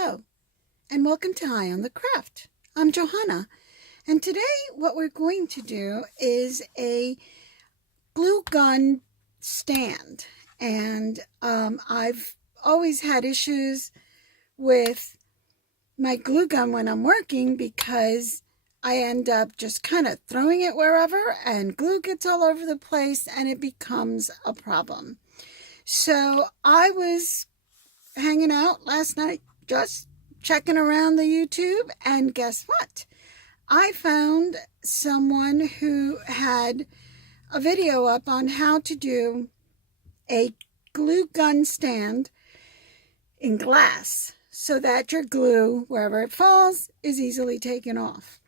Hello, and welcome to Eye on the Craft. I'm Johanna, and today what we're going to do is a glue gun stand. And I've always had issues with my glue gun when I'm working because I end up just kind of throwing it wherever and glue gets all over the place and it becomes a problem. So I was hanging out last night, just checking around the YouTube, and guess what? I found someone who had a video up on how to do a glue gun stand in glass so that your glue, wherever it falls, is easily taken off.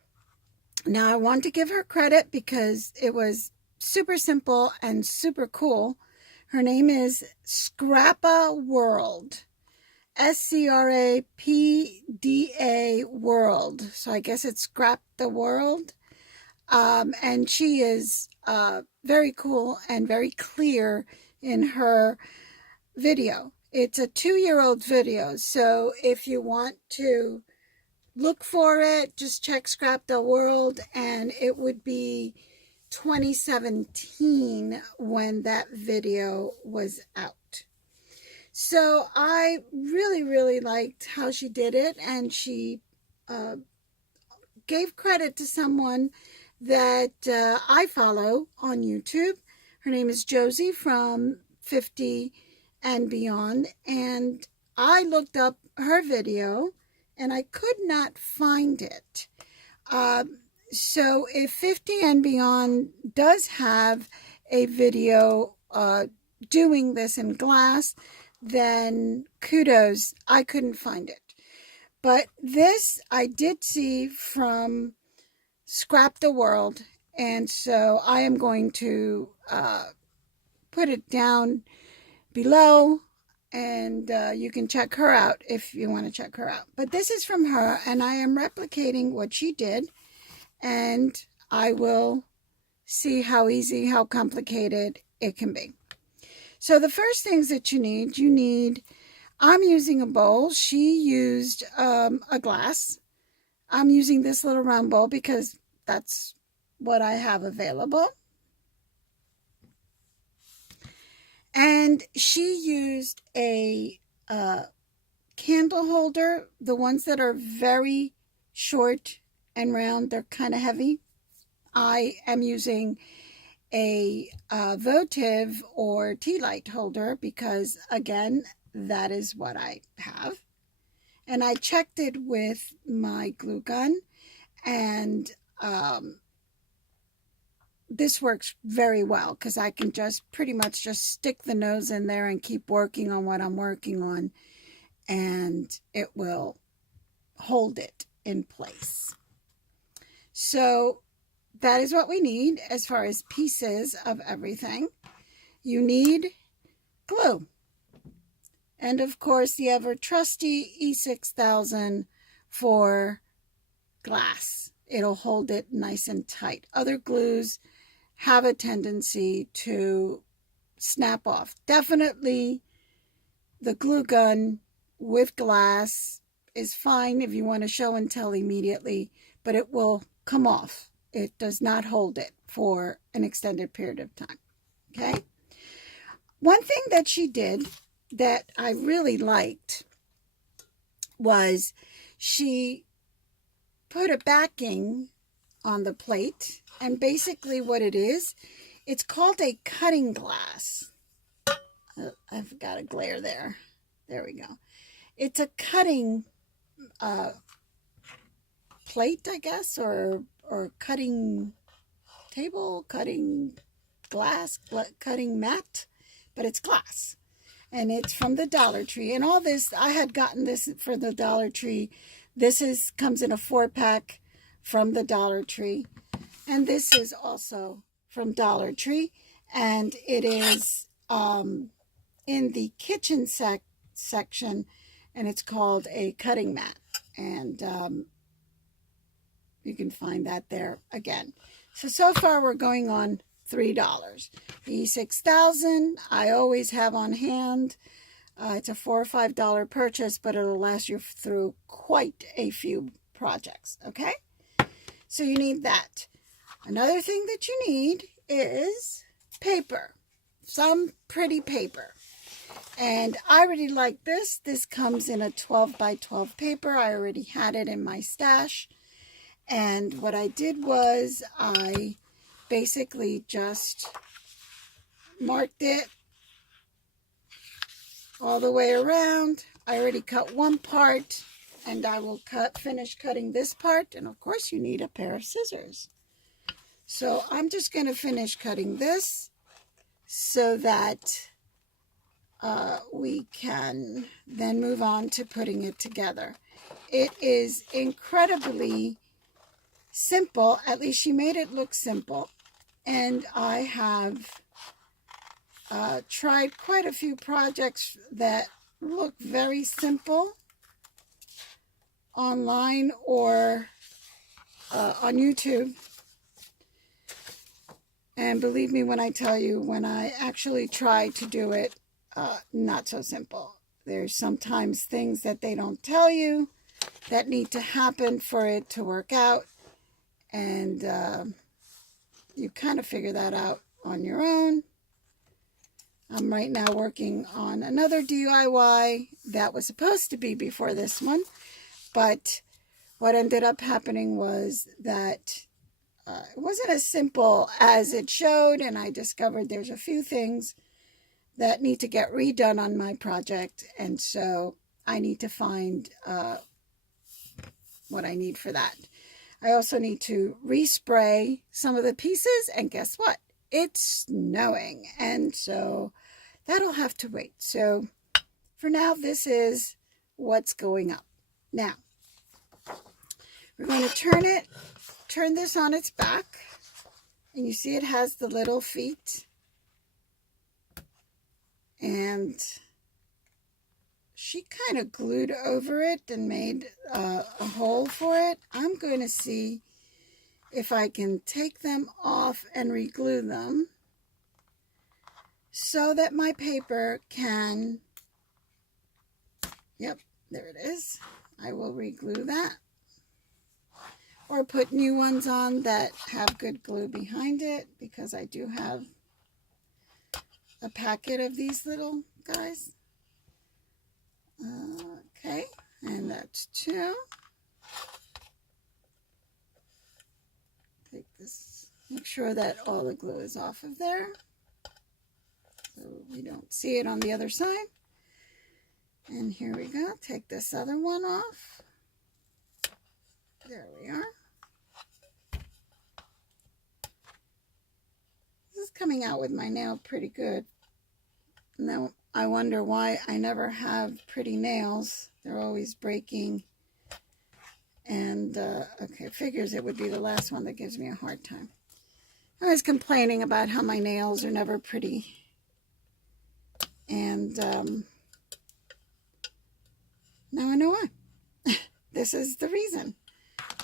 Now, I want to give her credit because it was super simple and super cool. Her name is scrapdaworld. SCRAPDA World. So I guess it's Scrap the World. And she is very cool and very clear in her video. It's a 2-year-old video. So if you want to look for it, just check Scrap the World, and it would be 2017 when that video was out. So I really liked how she did it, and she gave credit to someone that I follow on YouTube. Her name is Josie from 50 and Beyond, and I looked up her video and I could not find it. So if 50 and Beyond does have a video doing this in glass, then kudos. I couldn't find it. But this I did see from Scrap the World, and so I am going to put it down below, and you can check her out if you want to check her out. But this is from her, and I am replicating what she did, and I will see how easy, how complicated it can be. So the first things that you need, I'm using a bowl. She used a glass. I'm using this little round bowl because that's what I have available. And she used a candle holder. The ones that are very short and round, they're kind of heavy. I am using a votive or tea light holder because, again, that is what I have. And I checked it with my glue gun, and this works very well because I can just pretty much just stick the nose in there and keep working on what I'm working on, and it will hold it in place. So that is what we need as far as pieces of everything. You need glue. And of course, the ever trusty E6000 for glass. It'll hold it nice and tight. Other glues have a tendency to snap off. Definitely the glue gun with glass is fine if you want to show and tell immediately, but it will come off. It does not hold it for an extended period of time. Okay? One thing that she did that I really liked was she put a backing on the plate. And basically what it is, it's called a cutting glass. I've got a glare there. There we go. It's a cutting plate, I guess, or cutting table, cutting glass, cutting mat, but it's glass. And it's from the Dollar Tree. And all this, I had gotten this for the Dollar Tree. This comes in a 4-pack from the Dollar Tree. And this is also from Dollar Tree. And it is in the kitchen section, and it's called a cutting mat. And you can find that there again. So far we're going on $3. The E6000 I always have on hand. It's a $4 or $5 purchase, but it'll last you through quite a few projects, okay? So you need that. Another thing that you need is paper, some pretty paper. And I really like this. This comes in a 12 by 12 paper. I already had it in my stash. And what I did was I basically just marked it all the way around. I already cut one part, and I will finish cutting this part. And of course you need a pair of scissors. So I'm just going to finish cutting this so that we can then move on to putting it together. It is incredibly simple. At least she made it look simple. And I have tried quite a few projects that look very simple online or on YouTube. And believe me when I tell you, when I actually try to do it, not so simple. There's sometimes things that they don't tell you that need to happen for it to work out. And you kind of figure that out on your own. I'm right now working on another DIY that was supposed to be before this one. But what ended up happening was that it wasn't as simple as it showed, and I discovered there's a few things that need to get redone on my project, and so I need to find what I need for that. I also need to respray some of the pieces, and guess what? It's snowing, and so that'll have to wait. So for now, this is what's going up. Now, we're going to turn this on its back, and you see it has the little feet, and she kind of glued over it and made a hole for it. I'm going to see if I can take them off and re-glue them so that my paper can, yep, there it is. I will re-glue that, or put new ones on that have good glue behind it, because I do have a packet of these little guys. Okay, and that's two. Take this, make sure that all the glue is off of there so we don't see it on the other side. And here we go. Take this other one off. There we are. This is coming out with my nail pretty good. Now I wonder why I never have pretty nails. They're always breaking. And, okay, figures it would be the last one that gives me a hard time. I was complaining about how my nails are never pretty. And, now I know why. This is the reason.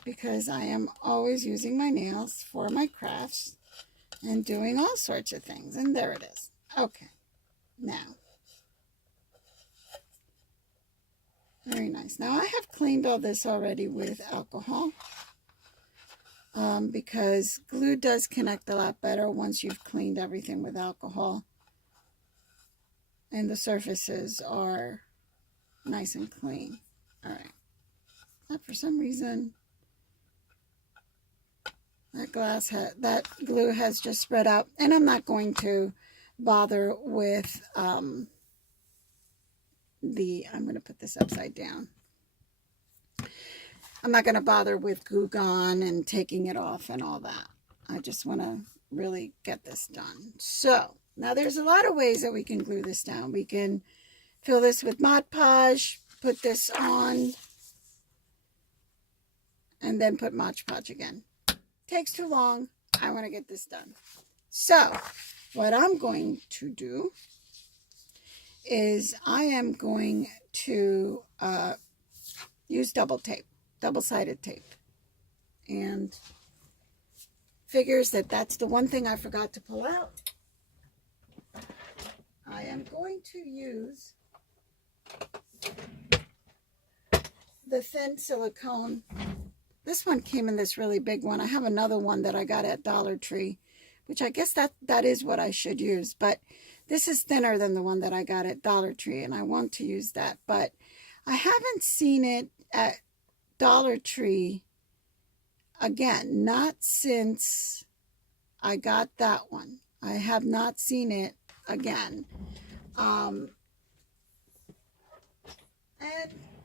Because I am always using my nails for my crafts and doing all sorts of things. And there it is. Okay. Now. Very nice. Now I have cleaned all this already with alcohol. Because glue does connect a lot better once you've cleaned everything with alcohol. And the surfaces are nice and clean. Alright. But for some reason, that glue has just spread out. And I'm not going to bother with I'm going to put this upside down. I'm not going to bother with Goo Gone and taking it off and all that. I just want to really get this done. So, now there's a lot of ways that we can glue this down. We can fill this with Mod Podge, put this on, and then put Mod Podge again. Takes too long. I want to get this done. So, what I'm going to do is I am going to use double-sided tape. And figures that that's the one thing I forgot to pull out. I am going to use the thin silicone. This one came in this really big one. I have another one that I got at Dollar Tree, which I guess that is what I should use. But this is thinner than the one that I got at Dollar Tree, and I want to use that. But I haven't seen it at Dollar Tree again, not since I got that one. I have not seen it again. And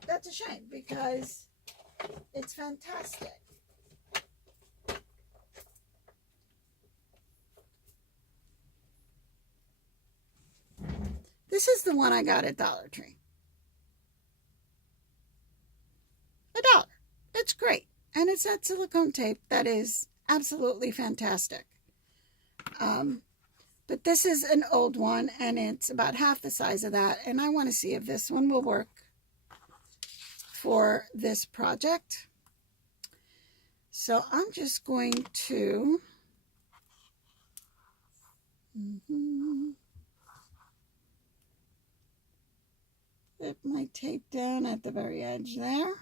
that's a shame because it's fantastic. This is the one I got at Dollar Tree. $1. It's great. And it's that silicone tape that is absolutely fantastic. But this is an old one, and it's about half the size of that. And I want to see if this one will work for this project. So I'm just going to put my tape down at the very edge there.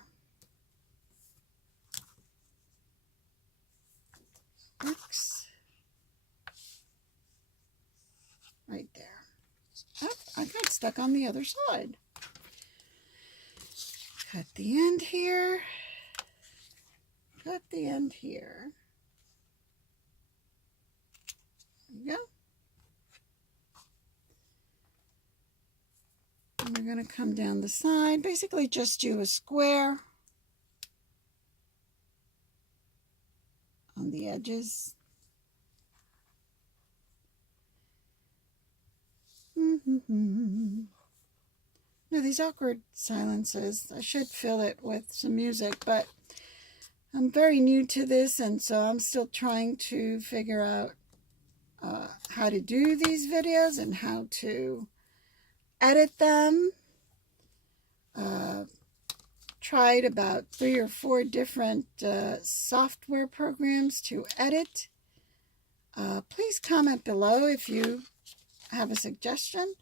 Works. Right there. Oh, I got stuck on the other side. Cut the end here. Cut the end here. There we go. And we're going to come down the side. Basically just do a square on the edges. Now these awkward silences, I should fill it with some music, but I'm very new to this, and so I'm still trying to figure out how to do these videos and how to edit them. Tried about 3 or 4 different software programs to edit. Please comment below if you have a suggestion.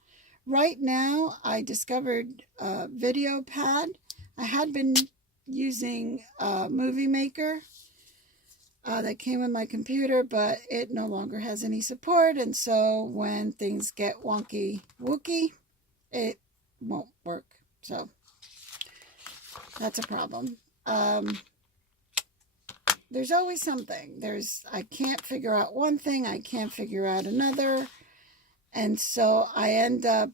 Right now, I discovered Video Pad. I had been using Movie Maker that came with my computer, but it no longer has any support, and so when things get wonky wooky, it won't work. So that's a problem. There's always something. I can't figure out one thing, I can't figure out another. And so I end up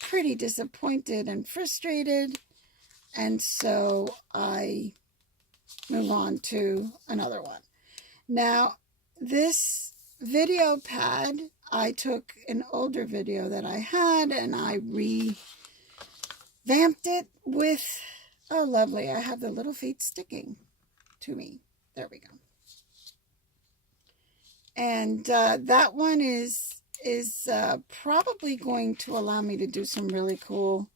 pretty disappointed and frustrated. And so I move on to another one. Now, this Video Pad, I took an older video that I had and I revamped it with, oh lovely, I have the little feet sticking to me. There we go. And that one is probably going to allow me to do some really cool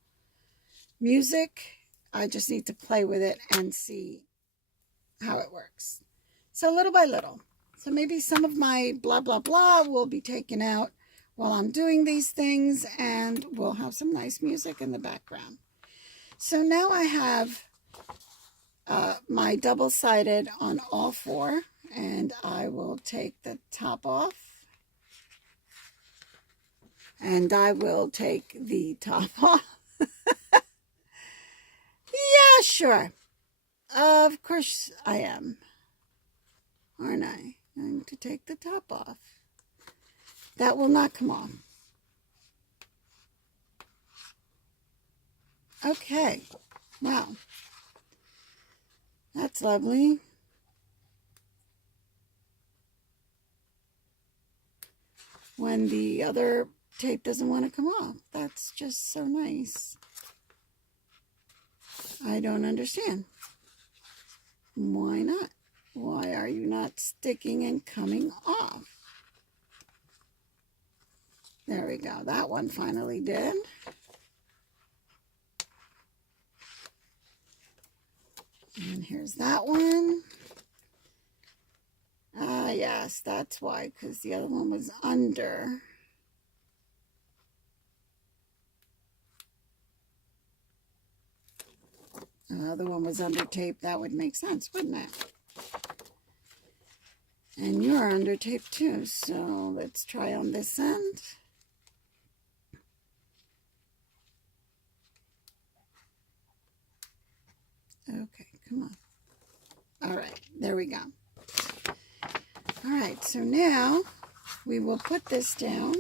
music. I just need to play with it and see how it works. So little by little. So maybe some of my blah, blah, blah will be taken out while I'm doing these things, and we'll have some nice music in the background. So now I have my double-sided on all 4, and I will take the top off. And I will take the top off. Yeah, sure. Of course I am. Aren't I? I'm going to take the top off. That will not come off. Okay. Wow. That's lovely. When the other tape doesn't want to come off. That's just so nice. I don't understand. Why not? Why are you not sticking and coming off? There we go. That one finally did. And here's that one. Ah, yes, that's why, because the other one was under. other one was under tape, that would make sense, wouldn't it? And you're under tape too, so let's try on this end. Okay, come on. All right, there we go. All right, so now we will put this down,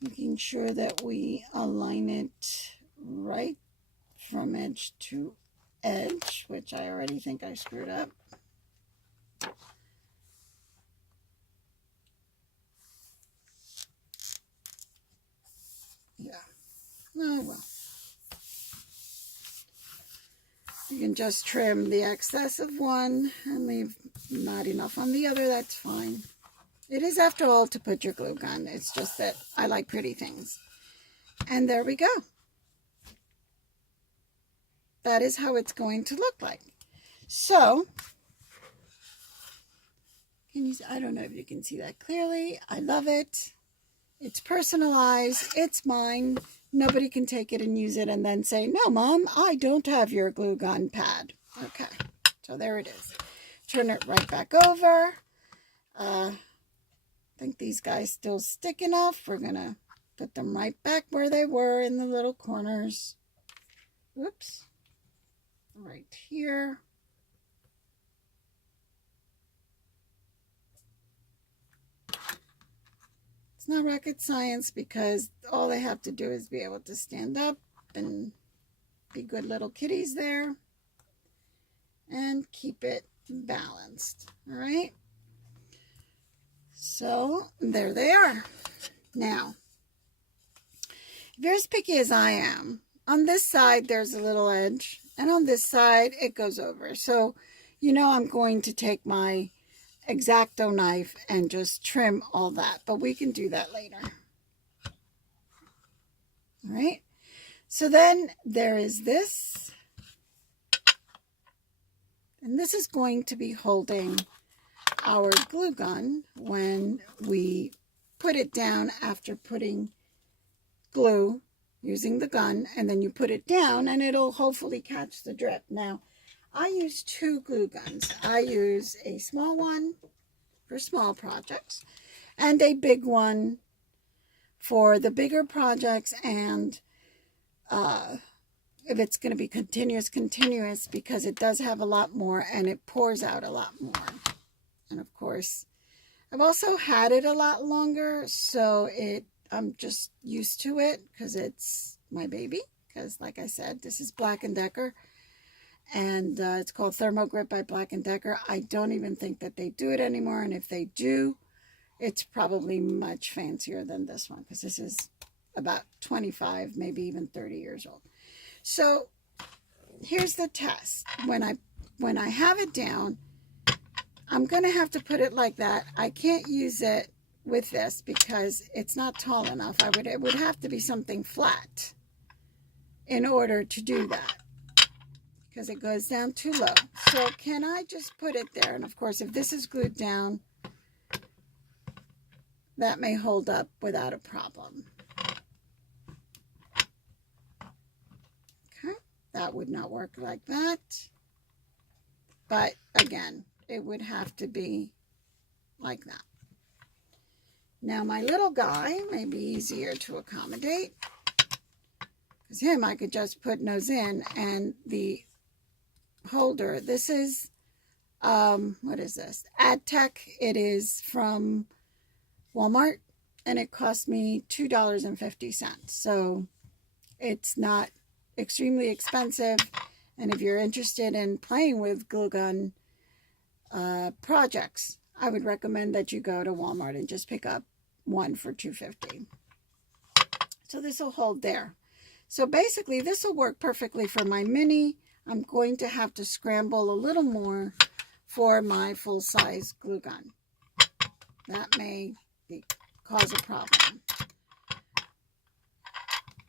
making sure that we align it right from edge to edge, which I already think I screwed up. Yeah. Oh well. You can just trim the excess of one and leave not enough on the other. That's fine. It is, after all, to put your glue gun. It's just that I like pretty things. And there we go. That is how it's going to look like. So, can you? I don't know if you can see that clearly. I love it. It's personalized. It's mine. Nobody can take it and use it and then say, no, Mom, I don't have your glue gun pad. Okay, so there it is. Turn it right back over. I think these guys still stick enough. We're going to put them right back where they were in the little corners. Whoops. Right here. It's not rocket science, because all they have to do is be able to stand up and be good little kitties there and keep it balanced. All right. So there they are. Now, if you're as picky as I am, on this side there's a little edge, and on this side it goes over. So, you know, I'm going to take my X-Acto knife and just trim all that, but we can do that later. All right, so then there is this, and this is going to be holding our glue gun when we put it down after putting glue using the gun, and then you put it down and it'll hopefully catch the drip. Now, I use two glue guns. I use a small one for small projects and a big one for the bigger projects, and if it's going to be continuous, because it does have a lot more and it pours out a lot more. And of course, I've also had it a lot longer, so I'm just used to it because it's my baby. Because like I said, this is Black & Decker. And it's called Thermo Grip by Black & Decker. I don't even think that they do it anymore. And if they do, it's probably much fancier than this one, because this is about 25, maybe even 30 years old. So here's the test. When I have it down, I'm going to have to put it like that. I can't use it with this because it's not tall enough. It would have to be something flat in order to do that, because it goes down too low. So can I just put it there? And of course, if this is glued down, that may hold up without a problem. Okay, that would not work like that. But again, it would have to be like that. Now my little guy may be easier to accommodate, because him I could just put nose in, and the holder, this is what is this, AdTech. It is from Walmart, and it cost me $2.50, so it's not extremely expensive. And if you're interested in playing with glue gun projects, I would recommend that you go to Walmart and just pick up one for $2.50. So this will hold there. So basically this will work perfectly for my mini. I'm going to have to scramble a little more for my full-size glue gun. That may cause a problem.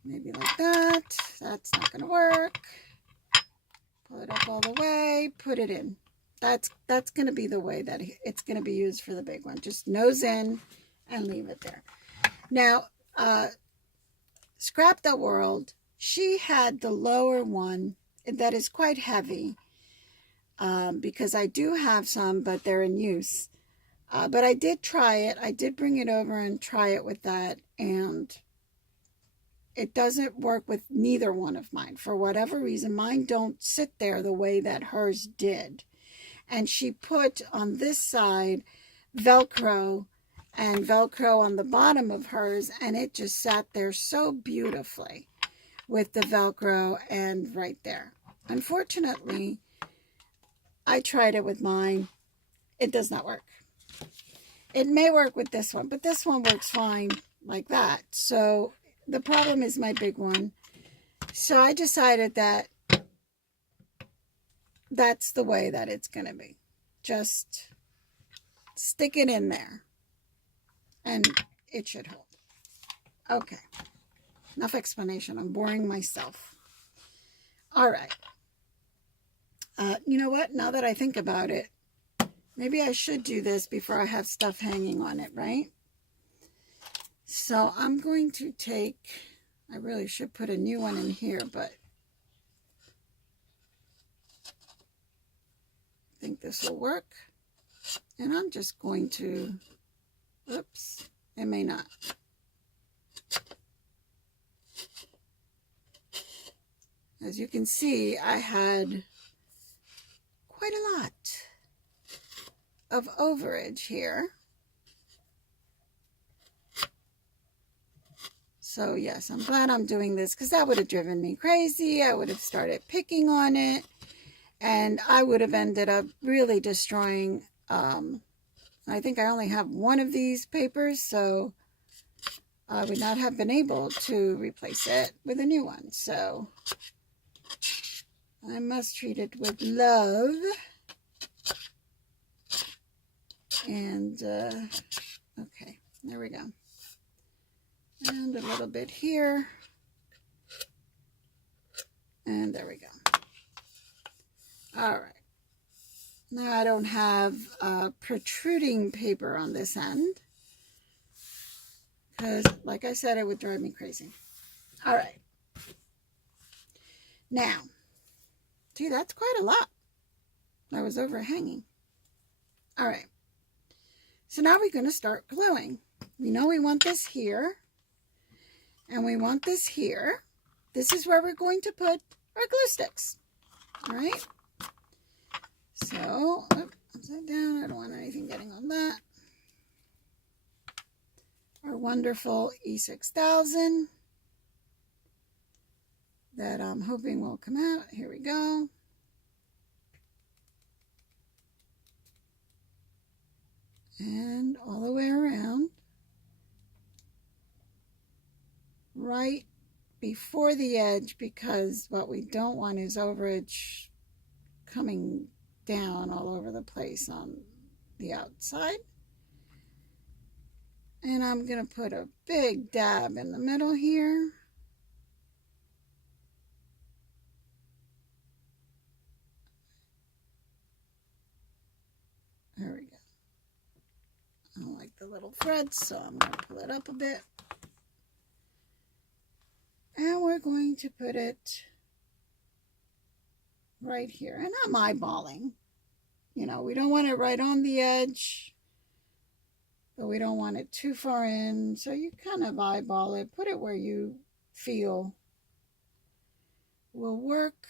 Maybe like that. That's not going to work. Pull it up all the way, put it in. That's going to be the way that it's going to be used for the big one. Just nose in and leave it there. Now, scrapdaworld She had the lower one that is quite heavy, because I do have some, but they're in use. But I did try it. I did bring it over and try it with that, and it doesn't work with neither one of mine. For whatever reason, mine don't sit there the way that hers did. And she put on this side Velcro and Velcro on the bottom of hers, and it just sat there so beautifully with the Velcro and right there. Unfortunately, I tried it with mine. It does not work. It may work with this one, but this one works fine like that. So the problem is my big one. So I decided that that's the way that it's going to be. Just stick it in there and it should hold. Okay. Enough explanation. I'm boring myself. All right. You know what? Now that I think about it, maybe I should do this before I have stuff hanging on it, right? So I'm going to take, I really should put a new one in here, but I think this will work. And I'm just going to, oops, it may not. As you can see, I had quite a lot of overage here. So yes, I'm glad I'm doing this, because that would have driven me crazy. I would have started picking on it, and I would have ended up really destroying, I think I only have one of these papers, so I would not have been able to replace it with a new one. So I must treat it with love. And, okay, there we go. And a little bit here. And there we go. All right. Now I don't have protruding paper on this end, because, like I said, it would drive me crazy. All right. Now, see, that's quite a lot that was overhanging. All right. So now we're going to start gluing. We know we want this here, and we want this here. This is where we're going to put our glue sticks. All right. So, upside down. I don't want anything getting on that. Our wonderful E6000 that I'm hoping will come out. Here we go. And all the way around, right before the edge, because what we don't want is overage coming down all over the place on the outside. And I'm going to put a big dab in the middle here. There we go. I don't like the little threads, so I'm going to pull it up a bit. And we're going to put it right here. And I'm eyeballing. You know, we don't want it right on the edge, but we don't want it too far in. So you kind of eyeball it. Put it where you feel will work.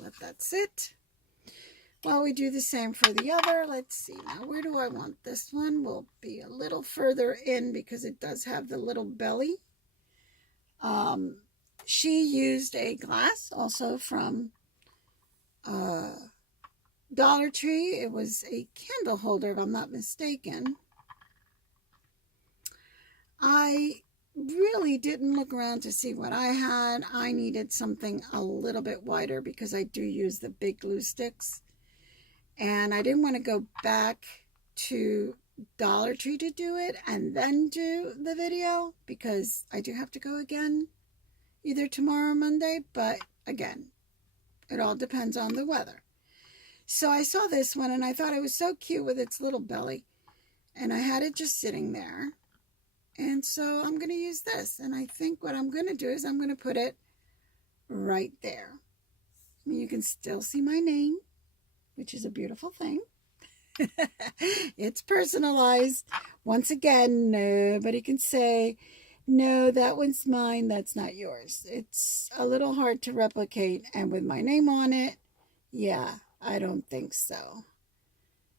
Let that sit. Well, we do the same for the other. Let's see now, where do I want this one? Will be a little further in because it does have the little belly. She used a glass also from Dollar Tree. It was a candle holder, if I'm not mistaken. I really didn't look around to see what I had. I needed something a little bit wider because I do use the big glue sticks. And I didn't want to go back to Dollar Tree to do it and then do the video, because I do have to go again either tomorrow or Monday. But again, it all depends on the weather. So I saw this one and I thought it was so cute with its little belly. And I had it just sitting there. And so I'm going to use this. And I think what I'm going to do is I'm going to put it right there. You can still see my name, which is a beautiful thing. It's personalized. Once again, nobody can say, no, that one's mine, that's not yours. It's a little hard to replicate, and with my name on it, yeah, I don't think so.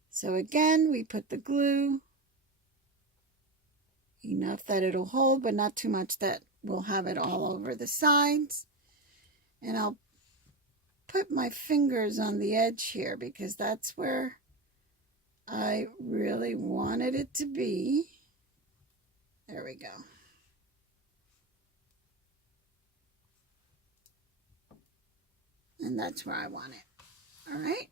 So again, we put the glue, enough that it'll hold, but not too much that we'll have it all over the sides. And I'll put my fingers on the edge here because that's where I really wanted it to be. There we go. And that's where I want it. All right.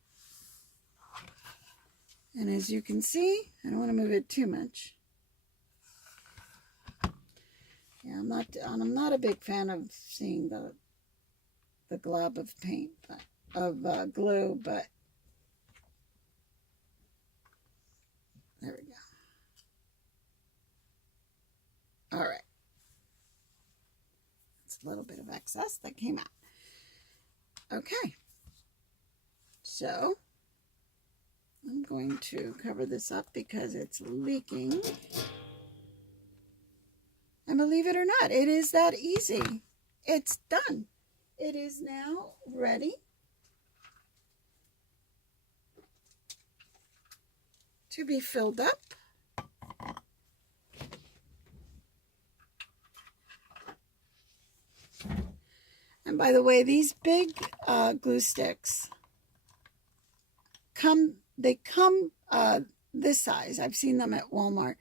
And as you can see, I don't want to move it too much. Yeah, I'm not a big fan of seeing the glob of paint, but of glue, but there we go. All right. It's a little bit of excess that came out. Okay. So I'm going to cover this up because it's leaking. And believe it or not, it is that easy. It's done. It is now ready to be filled up. And by the way, these big glue sticks come this size. I've seen them at Walmart.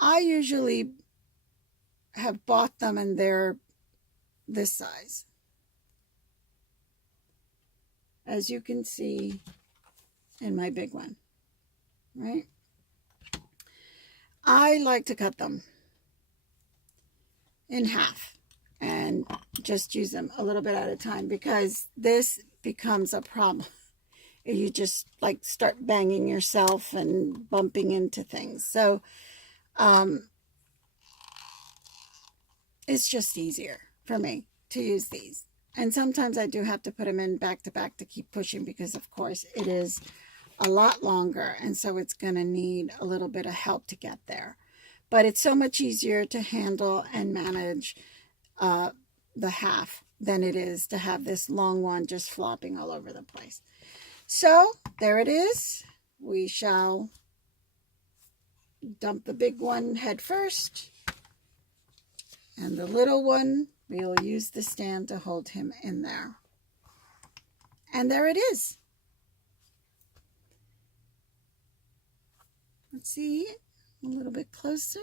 I usually have bought them and they're this size. As you can see in my big one, right? I like to cut them in half and just use them a little bit at a time because this becomes a problem. You just like start banging yourself and bumping into things. So it's just easier for me to use these. And sometimes I do have to put them in back to back to keep pushing because, of course, it is a lot longer. And so it's going to need a little bit of help to get there. But it's so much easier to handle and manage the half than it is to have this long one just flopping all over the place. So there it is. We shall dump the big one head first. And the little one, we'll use the stand to hold him in there. And there it is. Let's see a little bit closer.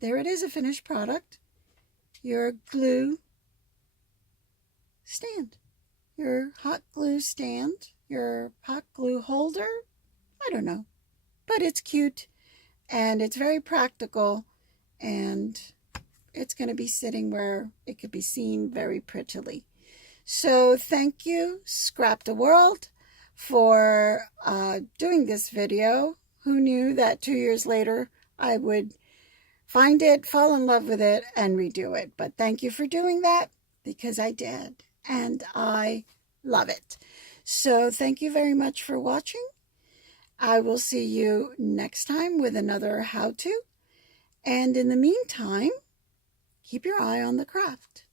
There it is, a finished product. Your glue stand. Your hot glue stand, your hot glue holder, I don't know, but it's cute and it's very practical and it's going to be sitting where it could be seen very prettily. So thank you, scrapdaworld, for doing this video. Who knew that 2 years later I would find it, fall in love with it, and redo it. But thank you for doing that because I did. And I love it. So thank you very much for watching. I will see you next time with another how-to. And in the meantime, keep your eye on the craft.